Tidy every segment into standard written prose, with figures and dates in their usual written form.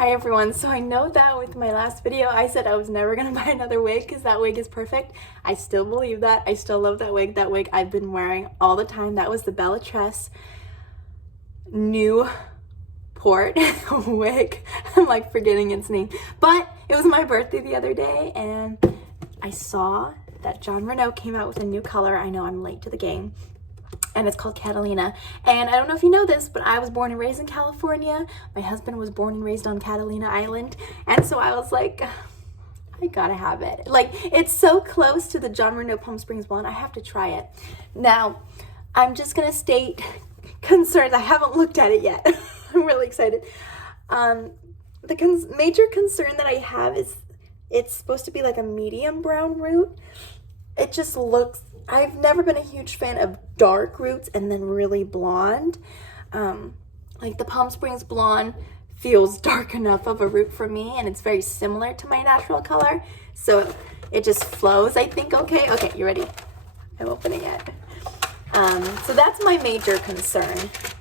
Hi everyone, so I know that with my last video I said I was never gonna buy another wig because that wig is perfect. I still believe that. I still love that wig. That wig I've been wearing all the time. That was the Bellatress Newport wig. I'm like forgetting its name. But it was my birthday the other day and I saw that Jon Renau came out with a new color. I know I'm late to the game. And it's called Catalina. And I don't know if you know this, but I was born and raised in California. My husband was born and raised on Catalina Island. And so I was like, I gotta have it. Like, it's so close to the Jon Renau Palm Springs blonde. I have to try it. Now, I'm just gonna state concerns. I haven't looked at it yet. I'm really excited. The major concern that I have is it's supposed to be like a medium brown root. It just looks, I've never been a huge fan of dark roots and then really blonde. Like the Palm Springs blonde feels dark enough of a root for me, and it's very similar to my natural color. So it just flows, I think. Okay, you ready? I'm opening it. So that's my major concern.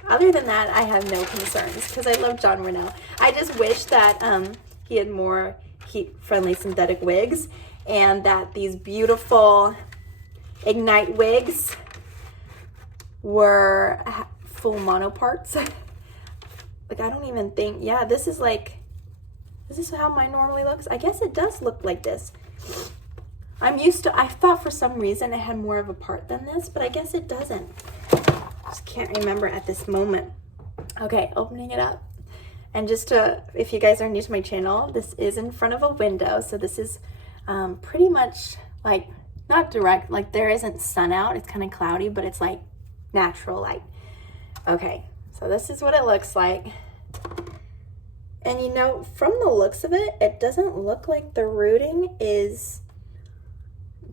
Other than that, I have no concerns because I love Jon Renau. I just wish that he had more heat-friendly synthetic wigs and that these beautiful Ignite wigs were full mono parts. Like, I don't even think, yeah, this is how mine normally looks. I guess it does look like this. I thought for some reason it had more of a part than this, but I guess it doesn't. Just can't remember at this moment. Okay, opening it up. And just if you guys are new to my channel, this is in front of a window. So this is pretty much like, not direct, like there isn't sun out. It's kind of cloudy, but it's like natural light. Okay, so this is what it looks like. And you know, from the looks of it, it doesn't look like the rooting is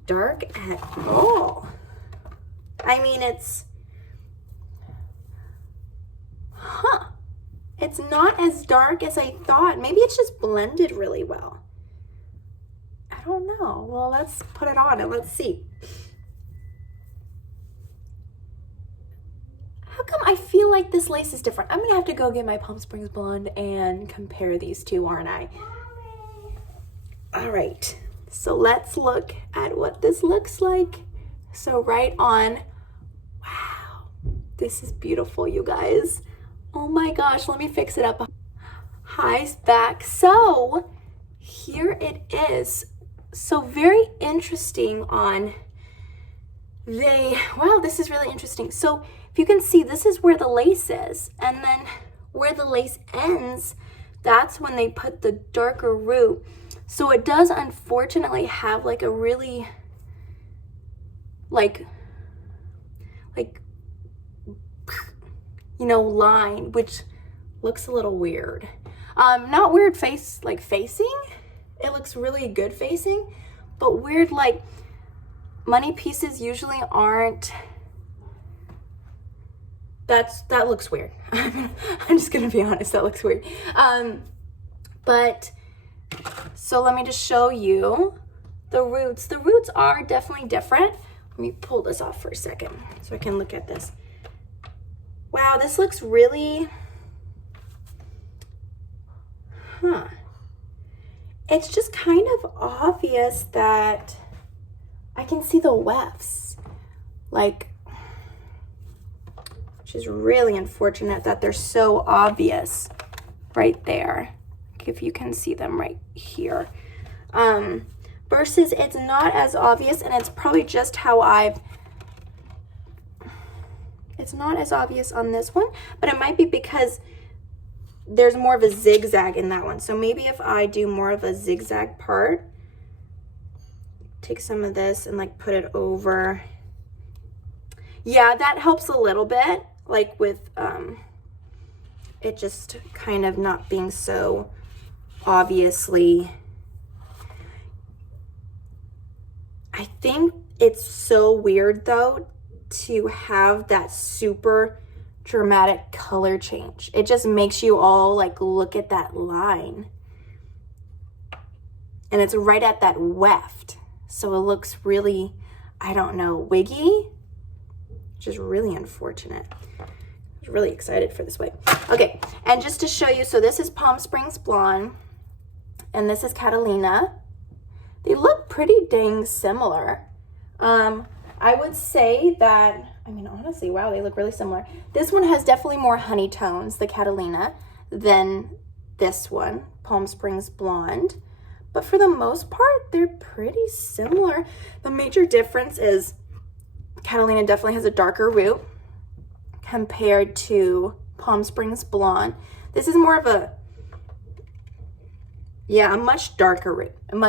dark at all. I mean, it's not as dark as I thought. Maybe it's just blended really well. I don't know. Well, let's put it on and let's see. How come I feel like this lace is different? I'm gonna have to go get my Palm Springs blonde and compare these two, aren't I? All right, so let's look at what this looks like. So right on, wow, this is beautiful, you guys. Oh my gosh, let me fix it up. Highs back. So here it is. So very interesting on wow, this is really interesting. So if you can see, this is where the lace is, and then where the lace ends, that's when they put the darker root. So it does unfortunately have like a really like you know, line, which looks a little weird. Not weird face like facing. It looks really good facing, but weird, like money pieces usually aren't. That looks weird. I'm just gonna be honest, that looks weird. But so let me just show you the roots. The roots are definitely different. Let me pull this off for a second so I can look at this. Wow, this looks really, it's just kind of obvious that I can see the wefts, like, which is really unfortunate that they're so obvious right there. If you can see them right here. Versus it's not as obvious, and it's probably just how it's not as obvious on this one, but it might be because there's more of a zigzag in that one. So maybe if I do more of a zigzag part, take some of this and like put it over. Yeah, that helps a little bit, like with it just kind of not being so obviously. I think it's so weird though to have that super dramatic color change. It just makes you all like look at that line, and it's right at that weft, so it looks really, I don't know, wiggy, which is really unfortunate. was really excited for this wig. Okay, and just to show you, so this is Palm Springs Blonde, and this is Catalina. They look pretty dang similar. I would say that, I mean, honestly, wow, they look really similar. This one has definitely more honey tones, the Catalina, than this one, Palm Springs Blonde. But for the most part, they're pretty similar. The major difference is Catalina definitely has a darker root compared to Palm Springs Blonde. This is more of a, yeah, a much darker root, You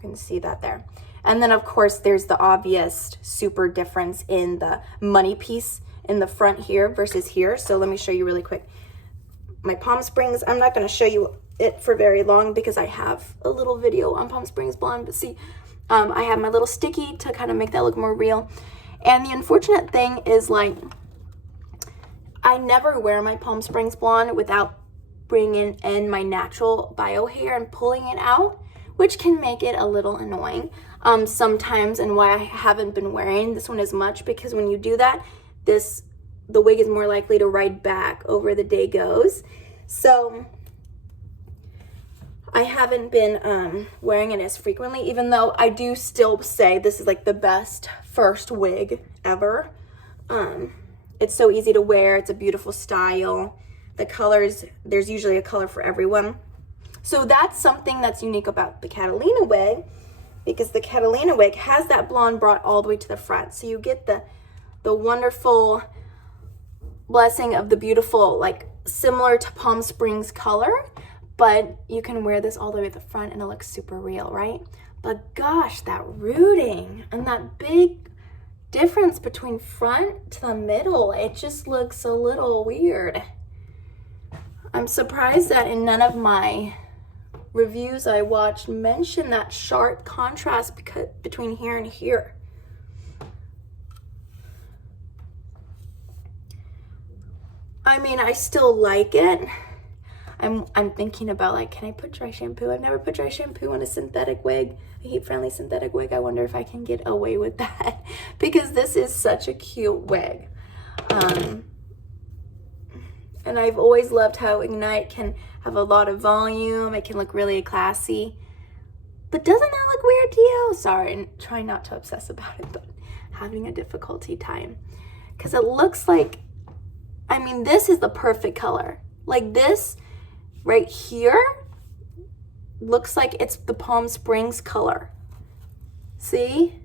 can see that there. And then of course there's the obvious super difference in the money piece in the front here versus here. So let me show you really quick. My Palm Springs, I'm not gonna show you it for very long because I have a little video on Palm Springs Blonde, but see, I have my little sticky to kind of make that look more real. And the unfortunate thing is, like, I never wear my Palm Springs Blonde without bringing in my natural bio hair and pulling it out, which can make it a little annoying sometimes, and why I haven't been wearing this one as much, because when you do that, the wig is more likely to ride back over the day goes. So I haven't been wearing it as frequently, even though I do still say this is like the best first wig ever. It's so easy to wear. It's a beautiful style. The colors, there's usually a color for everyone. So that's something that's unique about the Catalina wig, because the Catalina wig has that blonde brought all the way to the front. So you get the wonderful blessing of the beautiful, like similar to Palm Springs color, but you can wear this all the way to the front and it looks super real, right? But gosh, that rooting and that big difference between front to the middle, it just looks a little weird. I'm surprised that in none of my reviews I watched mention that sharp contrast between here and here. I mean, I still like it. I'm thinking about, like, can I put dry shampoo? I've never put dry shampoo on a synthetic wig, a heat-friendly synthetic wig. I wonder if I can get away with that because this is such a cute wig. And I've always loved how Ignite can have a lot of volume. It can look really classy. But doesn't that look weird to you? Sorry, and try not to obsess about it, but having a difficulty time. Because it looks like, I mean, this is the perfect color. Like this right here looks like it's the Palm Springs color. See?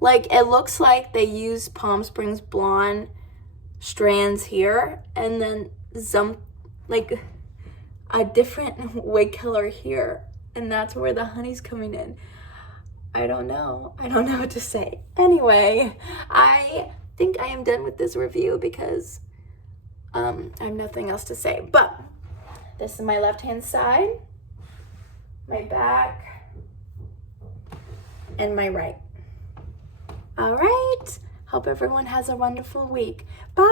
Like it looks like they used Palm Springs Blonde strands here and then some like a different wig color here, and that's where the honey's coming in. I don't know what to say. Anyway, I think I am done with this review because I have nothing else to say. But this is my left hand side, my back, and my right. All right. Hope everyone has a wonderful week. Bye.